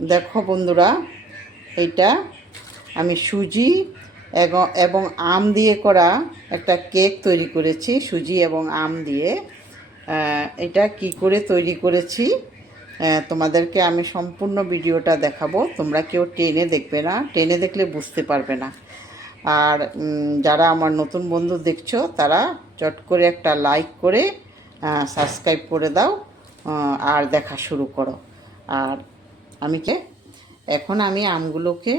দেখো বন্ধুরা, এইটা আমি সুজি এবং আম দিয়ে করা একটা কেক তৈরি করেছি। সুজি এবং আম দিয়ে এটা কি করে তৈরি করেছি তোমাদেরকে আমি সম্পূর্ণ ভিডিওটা দেখাবো। তোমরা কেউ টেনে দেখবে না, টেনে দেখলে বুঝতে পারবে না। আর যারা আমার নতুন বন্ধু দেখছো তারা চট করে একটা লাইক করে সাবস্ক্রাইব করে দাও, আর দেখা শুরু করো। আর এখন আমি আমগুলোকে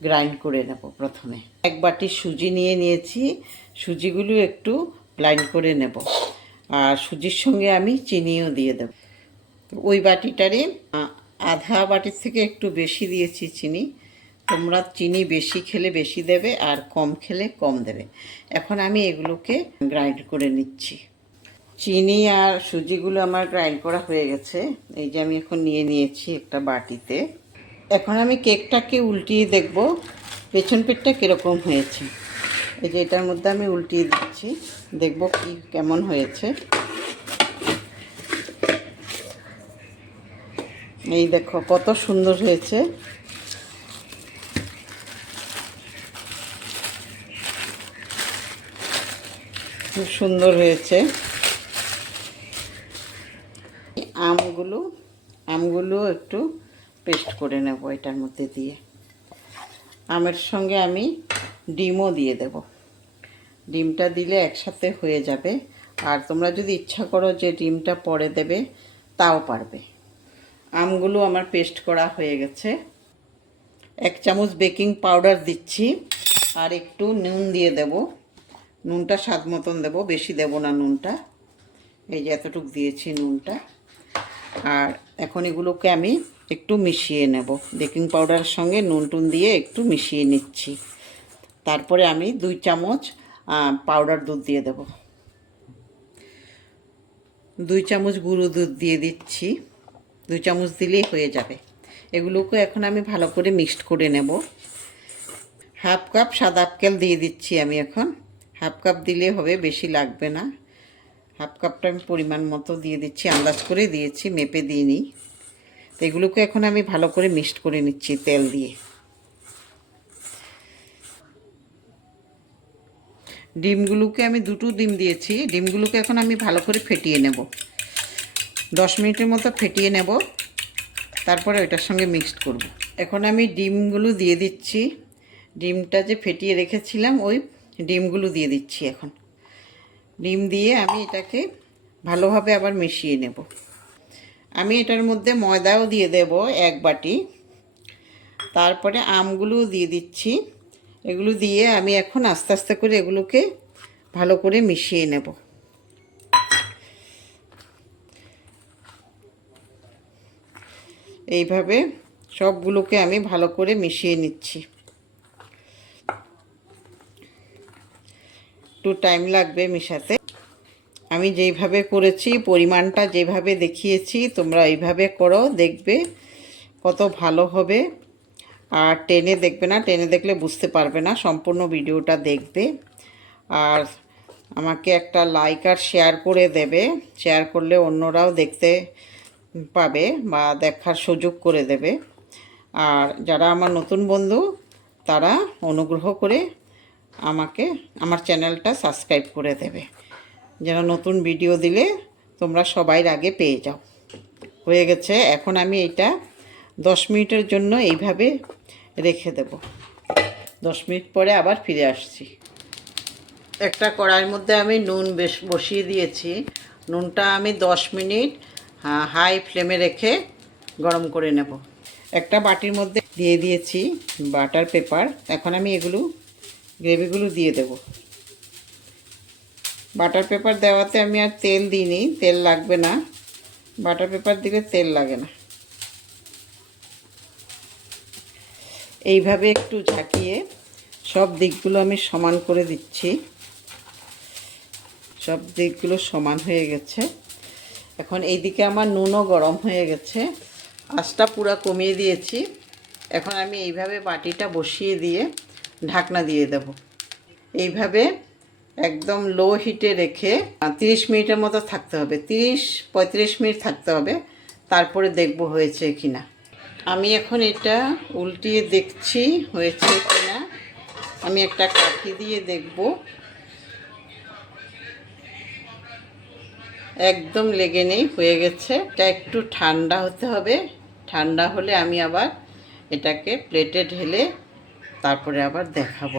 গ্রাইন্ড করে নেব। প্রথমে এক বাটি সুজি নিয়েছি। সুজিগুলো একটু গ্রাইন্ড করে নেব, আর সুজির সঙ্গে আমি চিনিও দিয়ে দেব। ওই বাটিটারে আধা বাটির থেকে একটু বেশি দিয়েছি চিনি। তোমরা চিনি বেশি খেলে বেশি দেবে, আর কম খেলে কম দেবে। এখন আমি এগুলোকে গ্রাইন্ড করে নিচ্ছি। চিনি আর সুজিগুলো আমার গ্রাইন্ড করা হয়ে গেছে। এই যে আমি এখন নিয়েছি একটা বাটিতে। এখন আমি কেকটাকে উল্টিয়ে দেখব পেছন পেটটা কীরকম হয়েছে। এই যে এটার মধ্যে আমি উল্টিয়ে দিচ্ছি, দেখব কি কেমন হয়েছে। এই দেখো কত সুন্দর হয়েছে। খুব সুন্দর হয়েছে। আমগুলো একটু পেস্ট করে নেব এটার মধ্যে দিয়ে। আমের সঙ্গে আমি ডিমও দিয়ে দেব। ডিমটা দিলে একসাথে হয়ে যাবে। আর তোমরা যদি ইচ্ছা করো যে ডিমটা পরে দেবে তাও পারবে। আমগুলো আমার পেস্ট করা হয়ে গেছে। 1 চামচ বেকিং পাউডার দিচ্ছি, আর একটু নুন দিয়ে দেব। নুনটা স্বাদ মতন দেবো, বেশি দেব না নুনটা। এই যে এতটুকু দিয়েছি নুনটা। আর এখন এগুলোকে আমি একটু মিশিয়ে নেব। বেকিং পাউডারের সঙ্গে নুন দিয়ে একটু মিশিয়ে নিচ্ছি। তারপরে আমি 2 চামচ পাউডার দুধ দিয়ে দেব। 2 চামচ গুঁড়ো দুধ দিয়ে দিচ্ছি। 2 চামচ দিলেই হয়ে যাবে। এগুলোকে এখন আমি ভালো করে মিক্সড করে নেব। হাফ কাপ সাদা আপেল দিয়ে দিচ্ছি আমি এখন। হাফ কাপ দিলে হবে, বেশি লাগবে না। হাফ কাপটা আমি পরিমাণ মতো দিয়ে দিচ্ছি, আন্দাজ করে দিয়েছি, মেপে দিইনি। তো এগুলোকে এখন আমি ভালো করে মিক্সড করে নিচ্ছি তেল দিয়ে। ডিমগুলোকে আমি 2টো ডিম দিয়েছি। ডিমগুলোকে এখন আমি ভালো করে ফেটিয়ে নেব। 10 মিনিটের মতো ফেটিয়ে নেব, তারপরে ওইটার সঙ্গে মিক্সড করব। এখন আমি ডিমগুলো দিয়ে দিচ্ছি। ডিমটা যে ফেটিয়ে রেখেছিলাম ওই ডিমগুলো দিয়ে দিচ্ছি এখন। ডিম দিয়ে আমি এটাকে ভালোভাবে আবার মিশিয়ে নেব। আমি এটার মধ্যে ময়দাও দিয়ে দেব 1 বাটি। তারপরে আমগুলো দিয়ে দিচ্ছি। এগুলো দিয়ে আমি এখন আস্তে আস্তে করে এগুলোকে ভালো করে মিশিয়ে নেব। এইভাবে সবগুলোকে আমি ভালো করে মিশিয়ে নিচ্ছি। একটু টাইম লাগবে মিশাতে। আমি যেইভাবে করেছি, পরিমাণটা যেভাবে দেখিয়েছি, তোমরা এইভাবে করো, দেখবে কত ভালো হবে। আর টেনে দেখবে না, টেনে দেখলে বুঝতে পারবে না। সম্পূর্ণ ভিডিওটা দেখবে, আর আমাকে একটা লাইক আর শেয়ার করে দেবে। শেয়ার করলে অন্যরাও দেখতে পাবে বা দেখার সুযোগ করে দেবে। আর যারা আমার নতুন বন্ধু তারা অনুগ্রহ করে আমার চ্যানেলটা সাবস্ক্রাইব করে দেবে, যেন নতুন ভিডিও দিলে তোমরা সবাই আগে পেয়ে যাও। হয়ে গেছে। এখন আমি এটা 10 মিনিটের জন্য এইভাবে রেখে দেব। 10 মিনিট পরে আবার ফিরে আসছি। একটা কড়াইয়ের মধ্যে আমি নুন বসিয়ে দিয়েছি। নুনটা আমি 10 মিনিট হাই ফ্লেমে রেখে গরম করে নেব। একটা বাটির মধ্যে দিয়ে দিয়েছি বাটার পেপার। এখন আমি গ্রেভিগুলো দিয়ে দেব। বাটার পেপার দেওয়াতে আমি আর তেল দিইনি, তেল লাগবে না। বাটার পেপার দিলে তেল লাগে না। এইভাবে একটু ঝাঁকিয়ে সব দিকগুলো আমি সমান করে দিচ্ছি। সব দিকগুলো সমান হয়ে গেছে। এখন এইদিকে আমার নুনও গরম হয়ে গেছে। আঁচটা পুরো কমিয়ে দিয়েছি। এখন আমি এইভাবে বাটিটা বসিয়ে দিয়ে ঢাকনা দিয়ে দেব। এইভাবে একদম লো হিটে রেখে 30 মিনিটের মতো থাকতে হবে। 30-35 মিনিট থাকতে হবে, তারপরে দেখব হয়েছে কিনা। আমি এখন এটা উল্টিয়ে দেখছি হয়েছে কিনা। আমি একটা কাঠি দিয়ে দেখব। একদম লেগে নেই, হয়ে গেছে। এটা একটু ঠান্ডা হতে হবে। ঠান্ডা হলে আমি আবার এটাকে প্লেটে ঢেলে তারপরে আবার দেখাবো।